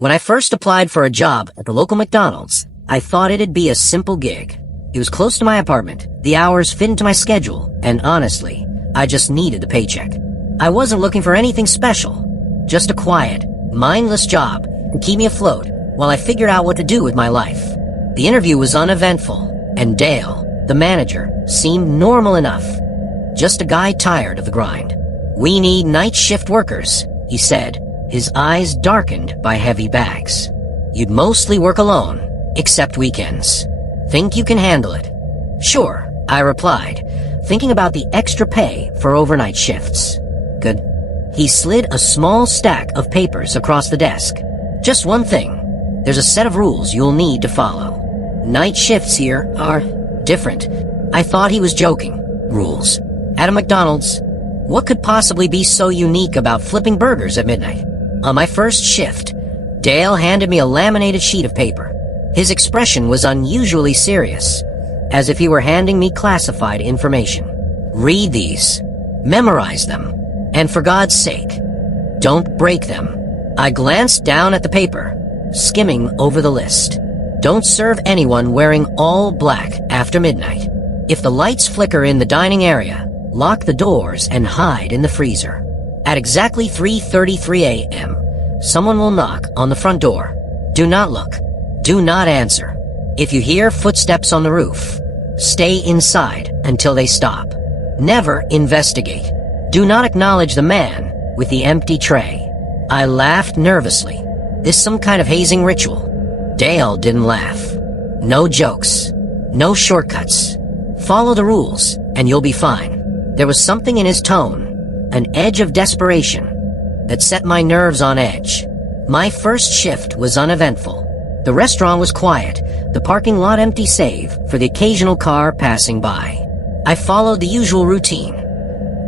When I first applied for a job at the local McDonald's, I thought it'd be a simple gig. It was close to my apartment, the hours fit into my schedule, and honestly, I just needed the paycheck. I wasn't looking for anything special, just a quiet, mindless job to keep me afloat while I figured out what to do with my life. The interview was uneventful, and Dale, the manager, seemed normal enough. Just a guy tired of the grind. "We need night shift workers," he said, his eyes darkened by heavy bags. "You'd mostly work alone, except weekends. Think you can handle it?" "Sure," I replied, thinking about the extra pay for overnight shifts. "Good." He slid a small stack of papers across the desk. "Just one thing. There's a set of rules you'll need to follow. Night shifts here are different." I thought he was joking. Rules? At a McDonald's? What could possibly be so unique about flipping burgers at midnight? On my first shift, Dale handed me a laminated sheet of paper. His expression was unusually serious, as if he were handing me classified information. "Read these. Memorize them. And for God's sake, don't break them." I glanced down at the paper, skimming over the list. "Don't serve anyone wearing all black after midnight. If the lights flicker in the dining area, lock the doors and hide in the freezer. At exactly 3:33 a.m., someone will knock on the front door. Do not look. Do not answer. If you hear footsteps on the roof, stay inside until they stop. Never investigate. Do not acknowledge the man with the empty tray." I laughed nervously. This some kind of hazing ritual? Dale didn't laugh. "No jokes. No shortcuts. Follow the rules, and you'll be fine." There was something in his tone, an edge of desperation, that set my nerves on edge. My first shift was uneventful. The restaurant was quiet, the parking lot empty save for the occasional car passing by. I followed the usual routine.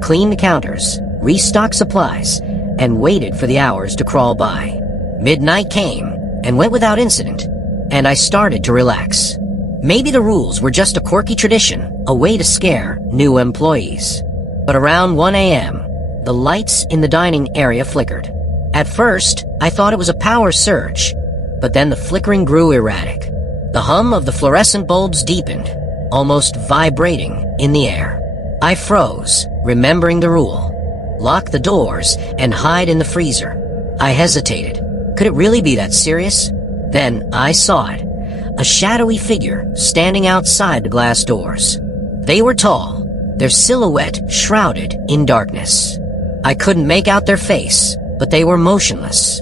Cleaned the counters, restocked supplies, and waited for the hours to crawl by. Midnight came and went without incident, and I started to relax. Maybe the rules were just a quirky tradition, a way to scare new employees. But around 1 a.m., the lights in the dining area flickered. At first, I thought it was a power surge, but then the flickering grew erratic. The hum of the fluorescent bulbs deepened, almost vibrating in the air. I froze, remembering the rule. Lock the doors and hide in the freezer. I hesitated. Could it really be that serious? Then I saw it. A shadowy figure standing outside the glass doors. They were tall, their silhouette shrouded in darkness. I couldn't make out their face, but they were motionless,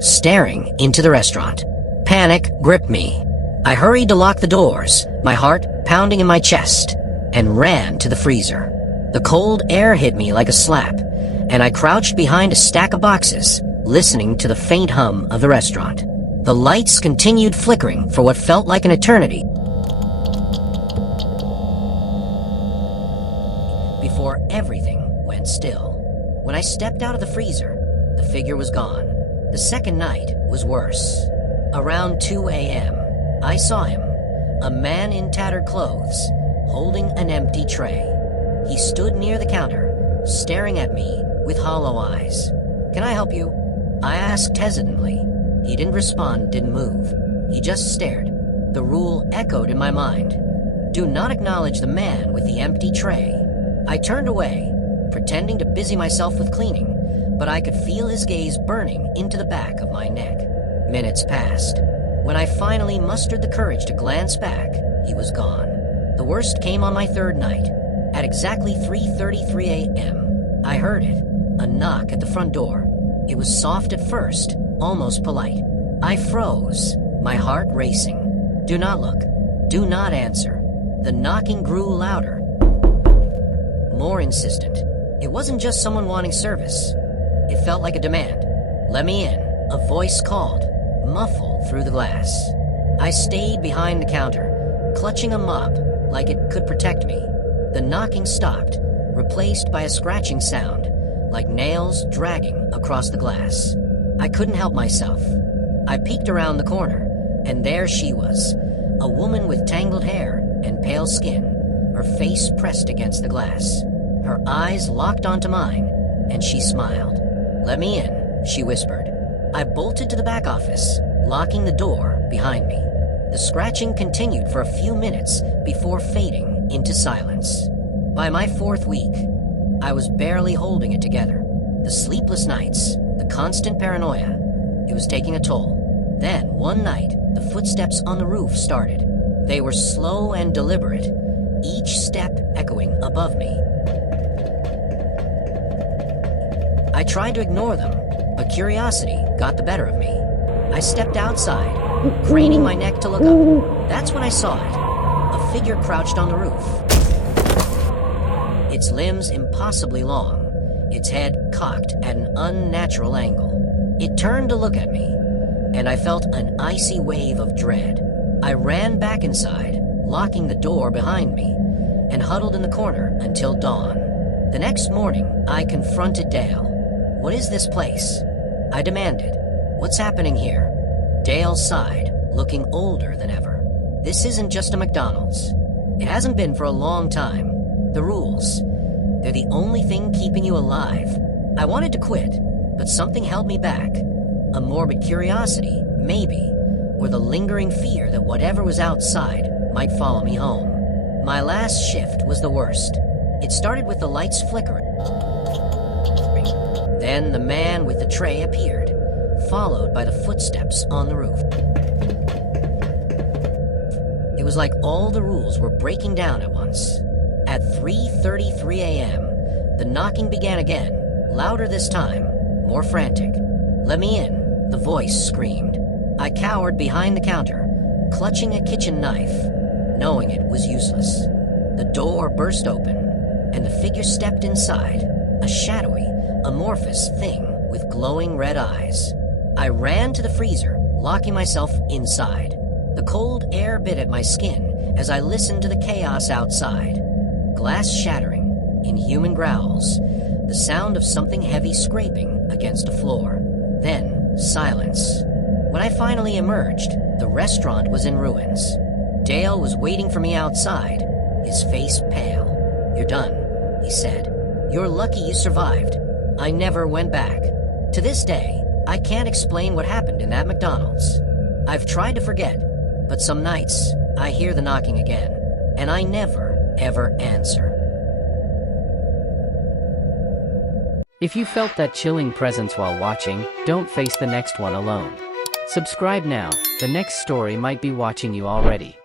staring into the restaurant. Panic gripped me. I hurried to lock the doors, my heart pounding in my chest, and ran to the freezer. The cold air hit me like a slap, and I crouched behind a stack of boxes, listening to the faint hum of the restaurant. The lights continued flickering for what felt like an eternity before everything went still. When I stepped out of the freezer, the figure was gone. The second night was worse. Around 2 a.m., I saw him, a man in tattered clothes, holding an empty tray. He stood near the counter, staring at me with hollow eyes. "Can I help you?" I asked hesitantly. He didn't respond, didn't move. He just stared. The rule echoed in my mind. Do not acknowledge the man with the empty tray. I turned away, pretending to busy myself with cleaning, but I could feel his gaze burning into the back of my neck. Minutes passed. When I finally mustered the courage to glance back, he was gone. The worst came on my third night. At exactly 3:33 a.m., I heard it, a knock at the front door. It was soft at first, almost polite. I froze, my heart racing. Do not look. Do not answer. The knocking grew louder, more insistent. It wasn't just someone wanting service. It felt like a demand. "Let me in," a voice called, muffled through the glass. I stayed behind the counter, clutching a mop like it could protect me. The knocking stopped, replaced by a scratching sound, like nails dragging across the glass. I couldn't help myself. I peeked around the corner, and there she was, a woman with tangled hair and pale skin, her face pressed against the glass. Her eyes locked onto mine, and she smiled. "Let me in," she whispered. I bolted to the back office, locking the door behind me. The scratching continued for a few minutes before fading into silence. By my 4th week, I was barely holding it together. The sleepless nights, the constant paranoia, it was taking a toll. Then, one night, the footsteps on the roof started. They were slow and deliberate, each step echoing above me. I tried to ignore them, but curiosity got the better of me. I stepped outside, craning my neck to look up. That's when I saw it. A figure crouched on the roof. Its limbs impossibly long, its head cocked at an unnatural angle. It turned to look at me, and I felt an icy wave of dread. I ran back inside, locking the door behind me, and huddled in the corner until dawn. The next morning, I confronted Dale. "What is this place?" I demanded. "What's happening here?" Dale sighed, looking older than ever. "This isn't just a McDonald's. It hasn't been for a long time. The rules, they're the only thing keeping you alive." I wanted to quit, but something held me back. A morbid curiosity, maybe, or the lingering fear that whatever was outside might follow me home. My last shift was the worst. It started with the lights flickering. Then the man with the tray appeared, followed by the footsteps on the roof. It was like all the rules were breaking down at once. At 3:33 a.m., the knocking began again, louder this time, more frantic. "Let me in," the voice screamed. I cowered behind the counter, clutching a kitchen knife, knowing it was useless. The door burst open, and the figure stepped inside, a shadowy, amorphous thing with glowing red eyes. I ran to the freezer, locking myself inside. The cold air bit at my skin as I listened to the chaos outside. Glass shattering, inhuman growls, the sound of something heavy scraping against a floor. Then, silence. When I finally emerged, the restaurant was in ruins. Dale was waiting for me outside, his face pale. "You're done," he said. "You're lucky you survived. I never went back." To this day, I can't explain what happened in that McDonald's. I've tried to forget, but some nights I hear the knocking again, and I never, ever answer. If you felt that chilling presence while watching, don't face the next one alone. Subscribe now, the next story might be watching you already.